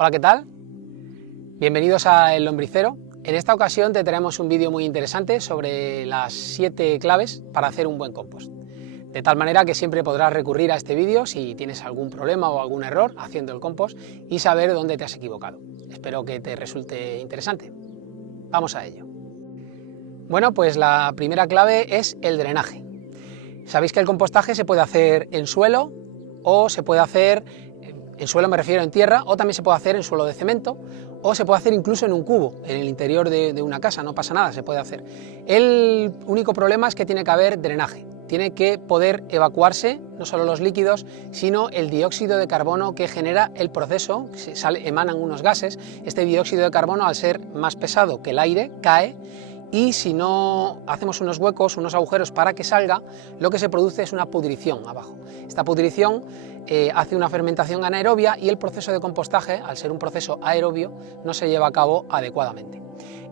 Hola, ¿qué tal? Bienvenidos a El Lombricero. En esta ocasión te traemos un vídeo muy interesante sobre las 7 claves para hacer un buen compost. De tal manera que siempre podrás recurrir a este vídeo si tienes algún problema o algún error haciendo el compost y saber dónde te has equivocado. Espero que te resulte interesante. Vamos a ello. Bueno, pues la primera clave es el drenaje. Sabéis que el compostaje se puede hacer en suelo o se puede hacer, en suelo me refiero en tierra, o también se puede hacer en suelo de cemento, o se puede hacer incluso en un cubo, en el interior de una casa, no pasa nada, se puede hacer. El único problema es que tiene que haber drenaje, tiene que poder evacuarse no solo los líquidos, sino el dióxido de carbono que genera el proceso, emanan unos gases, este dióxido de carbono al ser más pesado que el aire cae, y si no hacemos unos huecos, unos agujeros para que salga, lo que se produce es una pudrición abajo. Esta pudrición hace una fermentación anaerobia y el proceso de compostaje, al ser un proceso aerobio, no se lleva a cabo adecuadamente.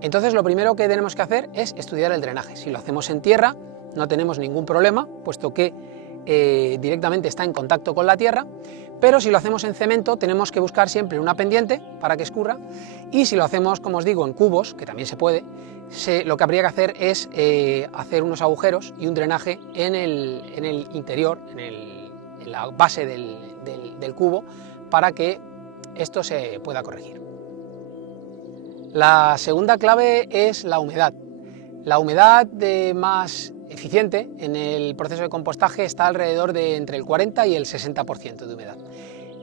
Entonces lo primero que tenemos que hacer es estudiar el drenaje. Si lo hacemos en tierra no tenemos ningún problema, puesto que directamente está en contacto con la tierra, pero si lo hacemos en cemento tenemos que buscar siempre una pendiente para que escurra, y si lo hacemos, como os digo, en cubos, que también se puede, lo que habría que hacer es hacer unos agujeros y un drenaje en el interior, en la base del cubo, para que esto se pueda corregir. La segunda clave es la humedad. La humedad más eficiente en el proceso de compostaje está alrededor de entre el 40 y el 60% de humedad.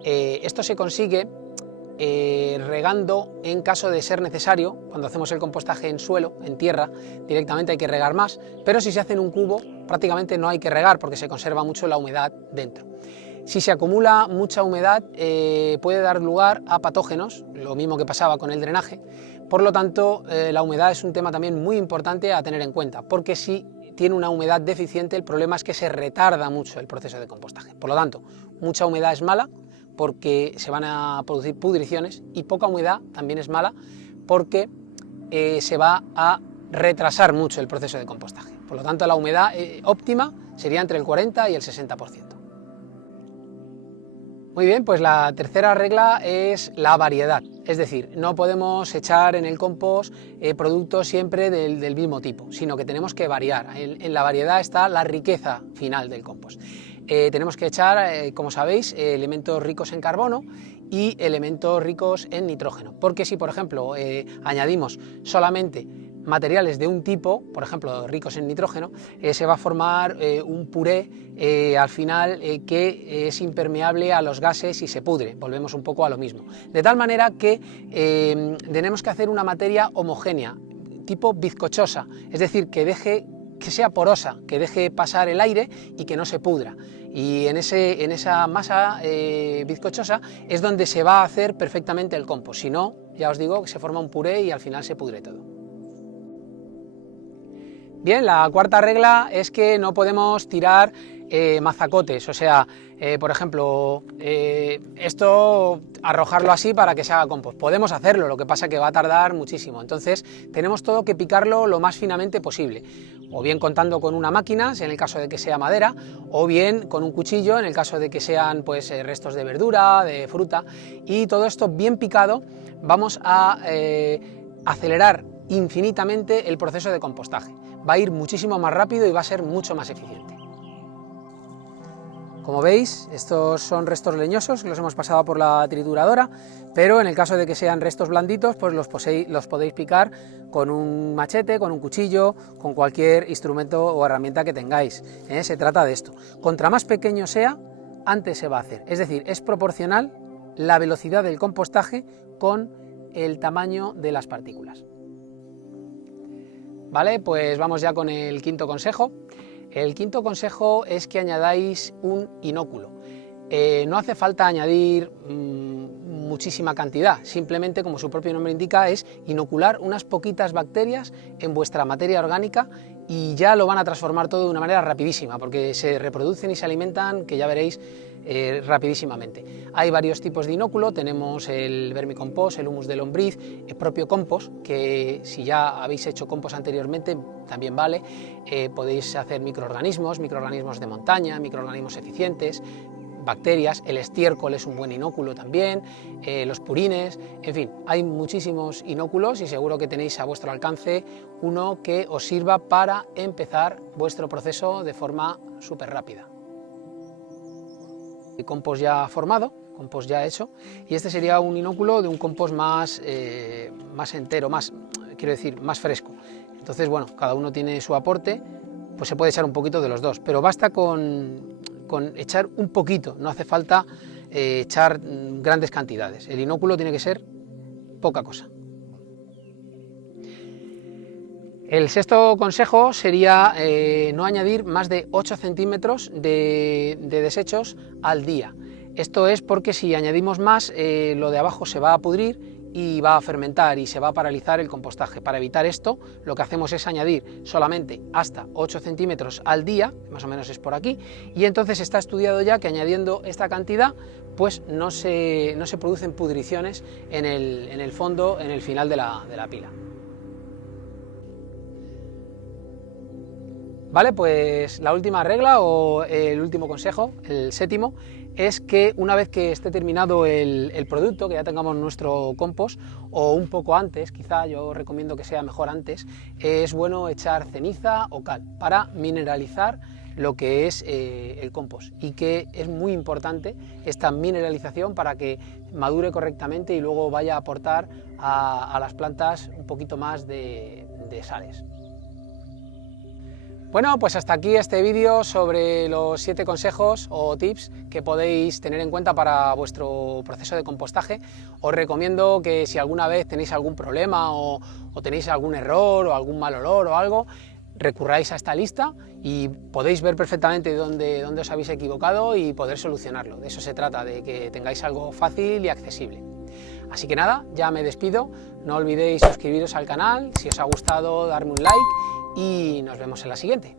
Esto se consigue regando en caso de ser necesario. Cuando hacemos el compostaje en suelo, en tierra, directamente hay que regar más, pero si se hace en un cubo prácticamente no hay que regar porque se conserva mucho la humedad dentro. Si se acumula mucha humedad puede dar lugar a patógenos, lo mismo que pasaba con el drenaje. Por lo tanto, la humedad es un tema también muy importante a tener en cuenta, porque si tiene una humedad deficiente, el problema es que se retarda mucho el proceso de compostaje. Por lo tanto, mucha humedad es mala porque se van a producir pudriciones, y poca humedad también es mala porque se va a retrasar mucho el proceso de compostaje. Por lo tanto, la humedad óptima sería entre el 40 y el 60%. Muy bien, pues la tercera regla es la variedad, es decir, no podemos echar en el compost productos siempre del mismo tipo, sino que tenemos que variar. En la variedad está la riqueza final del compost. Tenemos que echar, como sabéis, elementos ricos en carbono y elementos ricos en nitrógeno, porque si por ejemplo añadimos solamente materiales de un tipo, por ejemplo ricos en nitrógeno, se va a formar un puré al final que es impermeable a los gases y se pudre. Volvemos un poco a lo mismo, de tal manera que tenemos que hacer una materia homogénea, tipo bizcochosa, es decir, que sea porosa, que deje pasar el aire y que no se pudra, y en esa masa bizcochosa es donde se va a hacer perfectamente el compost. Si no, ya os digo que se forma un puré y al final se pudre todo. Bien, la cuarta regla es que no podemos tirar mazacotes, o sea, por ejemplo, esto arrojarlo así para que se haga compost. Podemos hacerlo, lo que pasa es que va a tardar muchísimo, entonces tenemos todo que picarlo lo más finamente posible, o bien contando con una máquina, en el caso de que sea madera, o bien con un cuchillo, en el caso de que sean pues restos de verdura, de fruta, y todo esto bien picado vamos a acelerar infinitamente el proceso de compostaje. Va a ir muchísimo más rápido y va a ser mucho más eficiente. Como veis, estos son restos leñosos que los hemos pasado por la trituradora, pero en el caso de que sean restos blanditos, pues los podéis picar con un machete, con un cuchillo, con cualquier instrumento o herramienta que tengáis. Se trata de esto. Contra más pequeño sea, antes se va a hacer. Es decir, es proporcional la velocidad del compostaje con el tamaño de las partículas. Vale, pues vamos ya con el quinto consejo. El quinto consejo es que añadáis un inóculo. No hace falta añadir muchísima cantidad, simplemente, como su propio nombre indica, es inocular unas poquitas bacterias en vuestra materia orgánica y ya lo van a transformar todo de una manera rapidísima, porque se reproducen y se alimentan, que ya veréis, rapidísimamente. Hay varios tipos de inóculo, tenemos el vermicompost, el humus de lombriz, el propio compost, que si ya habéis hecho compost anteriormente también vale. Podéis hacer microorganismos de montaña, microorganismos eficientes, bacterias, el estiércol es un buen inóculo también, los purines, en fin, hay muchísimos inóculos y seguro que tenéis a vuestro alcance uno que os sirva para empezar vuestro proceso de forma súper rápida. El compost ya formado, compost ya hecho, y este sería un inóculo de un compost más entero, quiero decir, más fresco. Entonces, bueno, cada uno tiene su aporte, pues se puede echar un poquito de los dos, pero basta con echar un poquito, no hace falta echar grandes cantidades. El inóculo tiene que ser poca cosa. El sexto consejo sería no añadir más de 8 centímetros de desechos al día. Esto es porque si añadimos más, lo de abajo se va a pudrir y va a fermentar y se va a paralizar el compostaje. Para evitar esto, lo que hacemos es añadir solamente hasta 8 centímetros al día, más o menos es por aquí, y entonces está estudiado ya que añadiendo esta cantidad, pues no se producen pudriciones en el fondo, en el final de la pila. Vale, pues la última regla o el último consejo, el séptimo, es que una vez que esté terminado el producto, que ya tengamos nuestro compost, o un poco antes, quizá yo recomiendo que sea mejor antes, es bueno echar ceniza o cal para mineralizar lo que es el compost, y que es muy importante esta mineralización para que madure correctamente y luego vaya a aportar a las plantas un poquito más de sales. Bueno, pues hasta aquí este vídeo sobre los 7 consejos o tips que podéis tener en cuenta para vuestro proceso de compostaje. Os recomiendo que si alguna vez tenéis algún problema o tenéis algún error o algún mal olor o algo, recurráis a esta lista y podéis ver perfectamente dónde os habéis equivocado y poder solucionarlo. De eso se trata, de que tengáis algo fácil y accesible. Así que nada, ya me despido. No olvidéis suscribiros al canal, si os ha gustado darme un like y nos vemos en la siguiente.